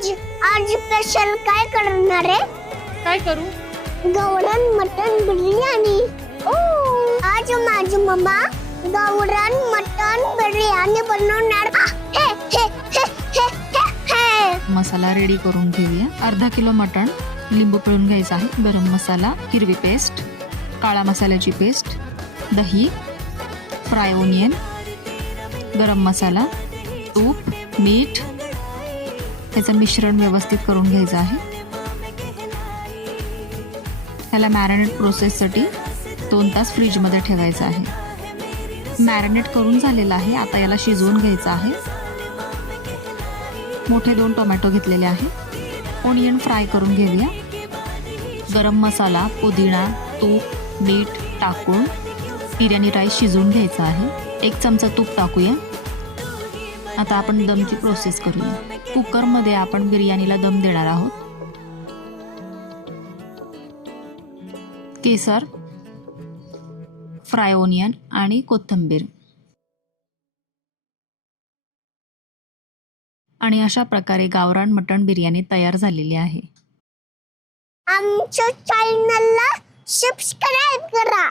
आज आज स्पेशल काय करणार आहे? काय करू? गावरान मटन बिर्याणी. ओ आज माझी मम्मा गावरान मटन बिर्याणी बनवणार. हे हे हे हे हे हे. मसाला रेडी करून घेऊया. अर्धा किलो मटण, लिंबू पिळून घ्यायचा आहे, गरम मसाला, हिरवी पेस्ट, काळा मसाल्याची पेस्ट, दही, फ्राय ओनियन, गरम मसाला, तूप, मीठ, त्याचं मिश्रण व्यवस्थित करून घ्यायचं आहे. ह्याला मॅरिनेट प्रोसेससाठी 2 तास फ्रीजमध्ये ठेवायचं आहे. मॅरिनेट करून झालेलं आहे. आता याला शिजवून घ्यायचं आहे. मोठे 2 टोमॅटो घेतलेले आहे. ओनियन फ्राय करून घेऊया. गरम मसाला, पुदिना, तूप, मीठ टाकून बिर्याणी राईस शिजवून घ्यायचा आहे. 1 चमचा तूप टाकूया. आता आपण दमची प्रोसेस करूया. कुकरमध्ये आपण बिर्याणीला दम देणार आहोत. केसर, फ्राय ओनियन आणि कोथिंबीर, आणि अशा प्रकारे गावरान मटण बिर्याणी तयार झालेली आहे. आमच्या चॅनलला सबस्क्राइब करा.